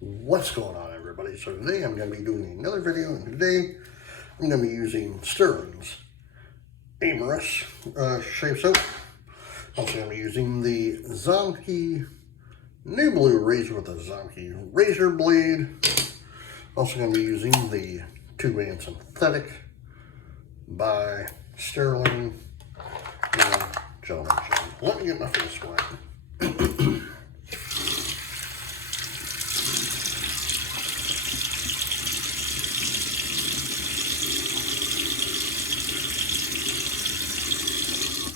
What's going on, everybody? So today I'm going to be doing another video, and today I'm going to be using Stirling's Amyris shave soap. Also going to be using the Zomke New Blue razor with a Zomke razor blade. Also going to be using the 2-in synthetic by Stirling. Gentlemen, let me get my face wet.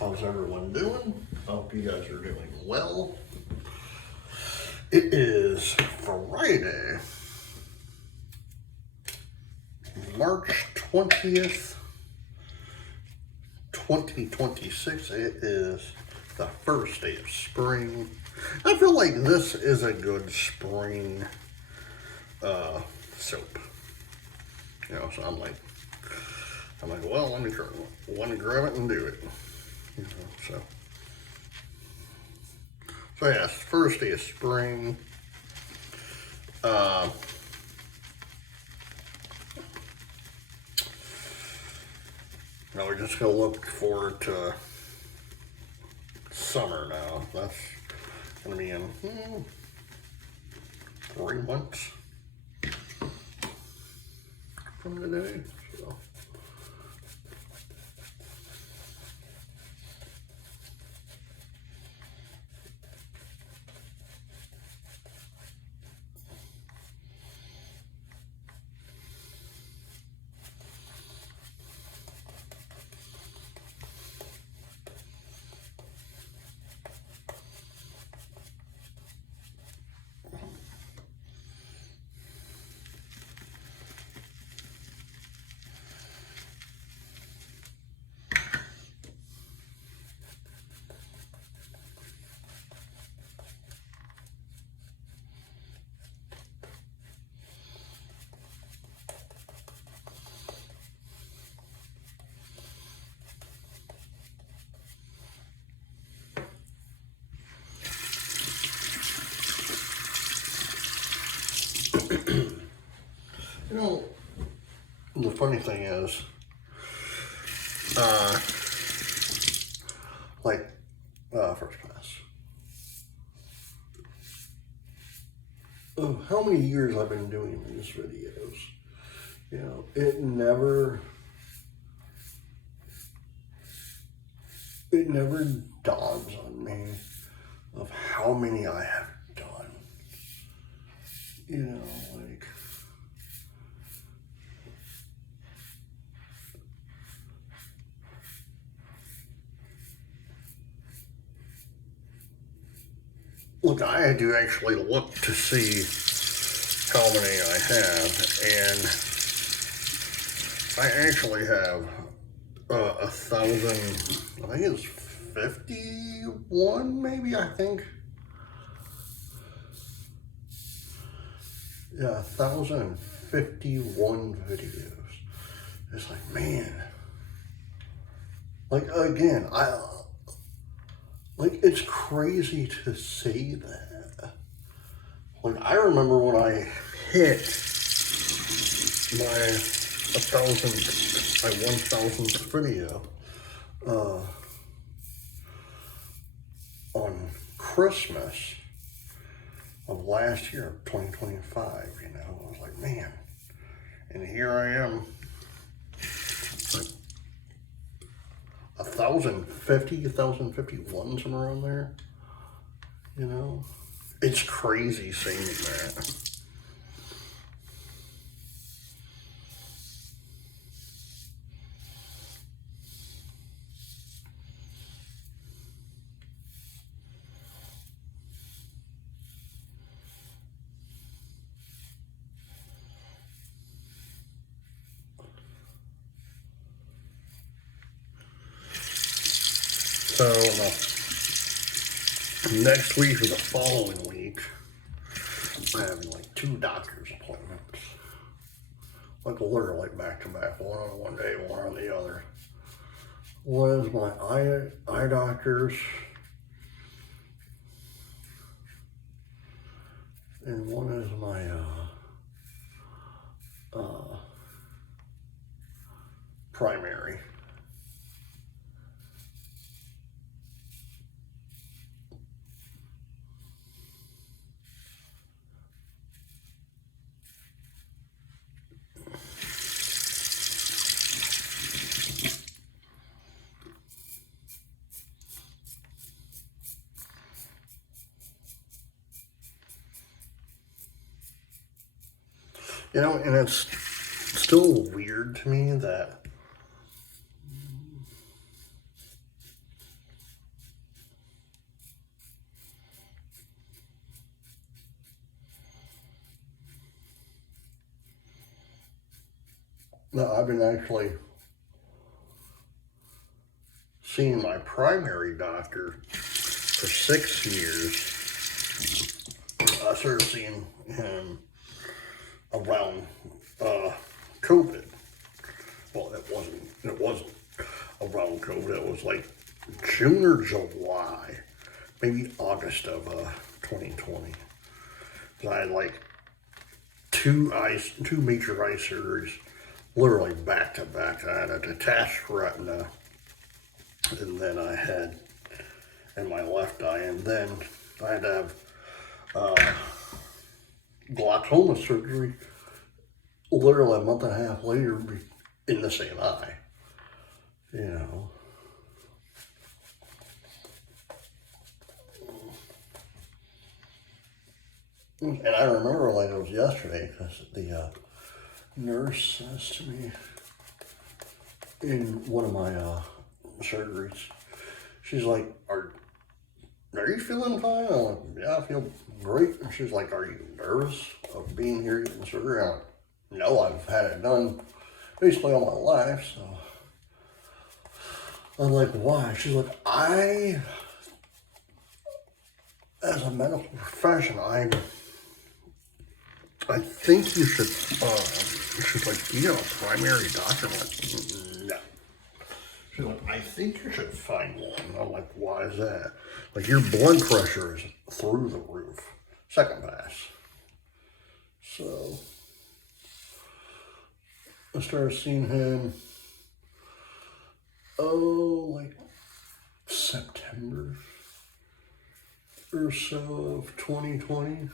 How's everyone doing? Hope you guys are doing well. It is Friday, March 20th, 2026. It is the first day of spring. I feel like this is a good spring soap. You know, so I'm like, well, let me grab it and do it. You know, so yes, first day of spring. Now we're just gonna look forward to summer now. That's gonna be in 3 months from today. So. You know, the funny thing is, first class. How many years I've been doing these videos? You know, it never dawns on me of how many I have done. You know, like, look, I had to actually look to see how many I have, and I actually have 1,000, I think it's 51 maybe, I think. Yeah, 1,051 videos. It's like, man, like, again, like, it's crazy to say that. Like, I remember when I hit my 1,000th video on Christmas of last year, 2025, you know. I was like, man, and here I am, like 1,050, 1,051, somewhere around there, you know. It's crazy seeing that. So next week or the following week, I'm having like 2 doctor's appointments. Like literally back to back, one on one day, one on the other. One is my eye doctor's, and one is my primary. You know, and it's still weird to me that I've been actually seeing my primary doctor for 6 years. I started seeing him around COVID. Well, it wasn't around COVID. It was like June or July, maybe August of 2020. So I had like two major eye surgeries, literally back to back. I had a detached retina, and then I had in my left eye, and then I had to have glaucoma surgery literally a month and a half later in the same eye, you know. And I remember like it was yesterday because the nurse says to me in one of my surgeries, she's like, are you feeling fine? I'm like, yeah, I feel great. And she's like, are you nervous of being here getting surgery? I'm like, no, I've had it done basically all my life. So I'm like, why? She's like, as a medical profession, I think you should like be a primary doctor. I'm like, no. She's like, I think you should find one. I'm like, why is that? Like, your blood pressure is through the roof. Second pass. So I started seeing him, like September or so of 2020.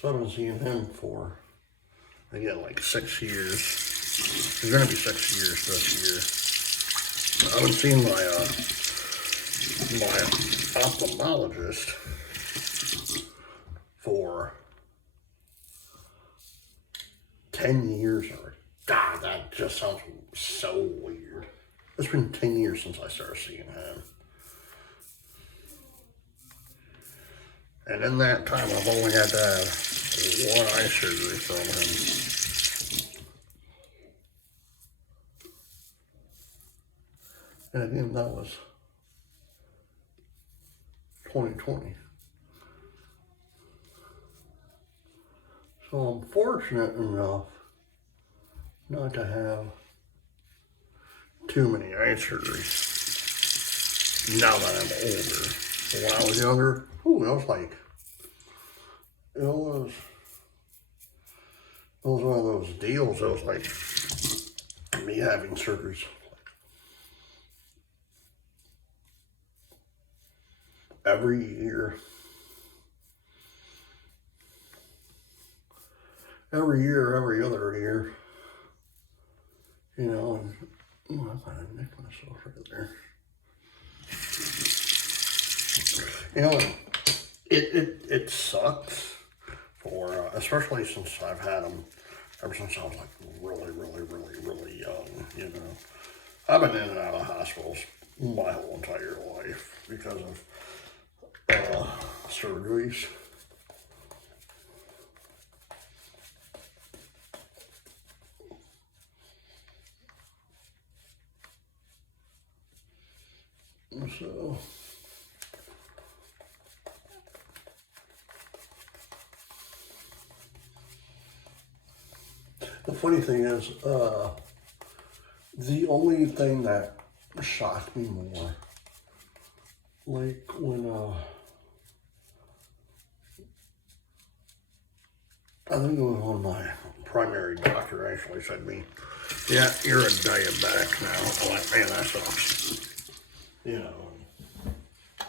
So I've been seeing him for, again, like 6 years. It's going to be 6 years this year. I've been seeing my ophthalmologist for 10 years already. God, that just sounds so weird. It's been 10 years since I started seeing him. And in that time, I've only had to have one eye surgery from him. And again, that was 2020. So I'm fortunate enough not to have too many eye surgeries now that I'm older. When I was younger, ooh, it was like, it was one of those deals. It was like me having surgeries every year. Every other year. You know, and I kind of nicked myself right there. You know, it sucks for, especially since I've had them ever since I was like really young, you know. I've been in and out of hospitals my whole entire life because of surgeries. So the funny thing is, the only thing that shocked me more like when I think it was when my primary doctor actually said to me, yeah, you're a diabetic now. I'm like, man, that sucks. You know,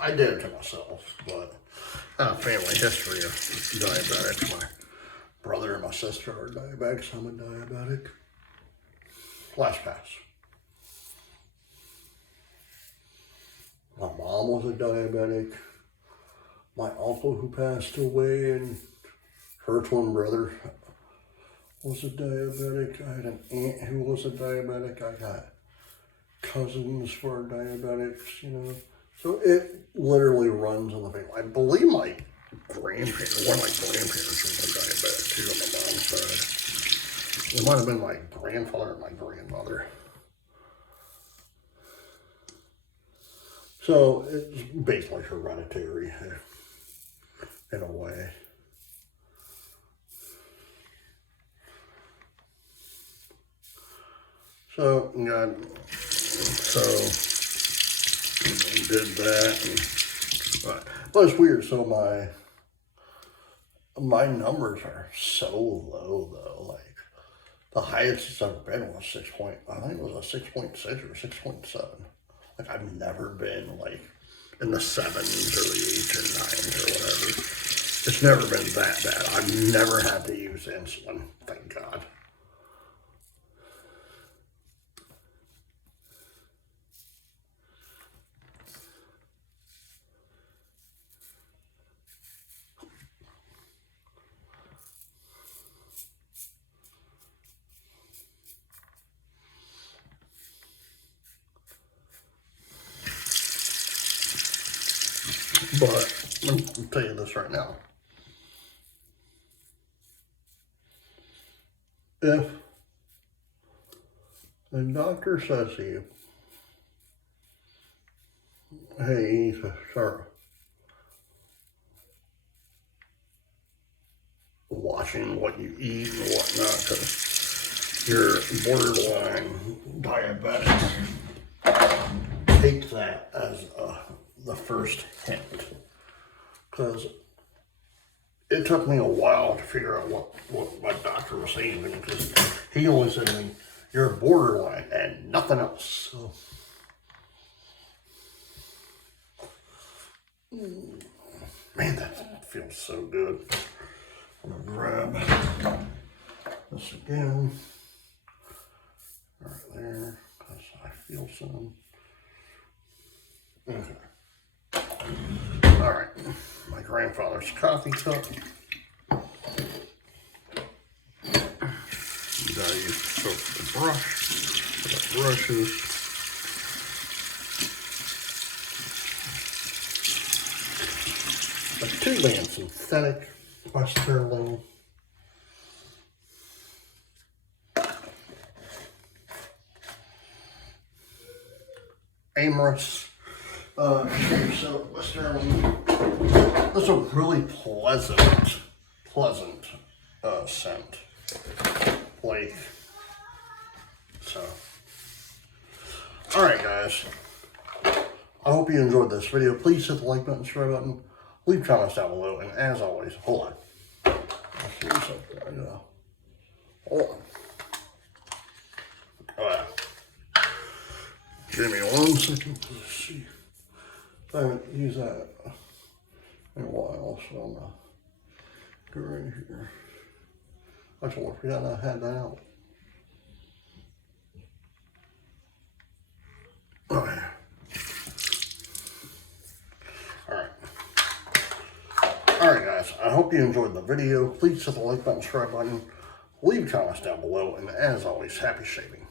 I did it to myself, but I have a family history of diabetics. My brother and my sister are diabetics. I'm a diabetic. Last pass. My mom was a diabetic. My uncle who passed away and her twin brother was a diabetic. I had an aunt who was a diabetic. I got cousins who are diabetics, you know. So it literally runs in the family. I believe my grandparents, one of my grandparents was a diabetic too on my mom's side. It might have been my grandfather or my grandmother. So it's basically hereditary in a way. So, yeah, did that. But it's weird. So my numbers are so low though. Like the highest it's ever been was I think it was a 6.6 or 6.7. Like I've never been like in the 7s or the 8s or 9s or whatever. It's never been that bad. I've never had to use insulin, thank God. But let me tell you this right now. If the doctor says to you, hey, you need to start watching what you eat and whatnot because you're borderline diabetic, take that as the first hint. Because it took me a while to figure out what my doctor was saying to me, because he only said to me, you're borderline and nothing else. So, man, that feels so good. I'm gonna grab this again, right there, because I feel some. Okay. All right, my grandfather's coffee cup. You gotta use soap with the brush. The brushes. A 2-band synthetic by Stirling. Amyris. So Stirling. That's a really pleasant scent. Like, so. All right, guys. I hope you enjoyed this video. Please hit the like button, subscribe button, leave comments down below, and as always, hold on. I'll see something right now. Hold on. Oh yeah. Give me 1 second to see. I haven't used that in a while, so I'm gonna go right here. I totally forgot I had that out. Oh yeah. Alright guys, I hope you enjoyed the video. Please hit the like button, subscribe button, leave comments down below, and as always, happy shaving.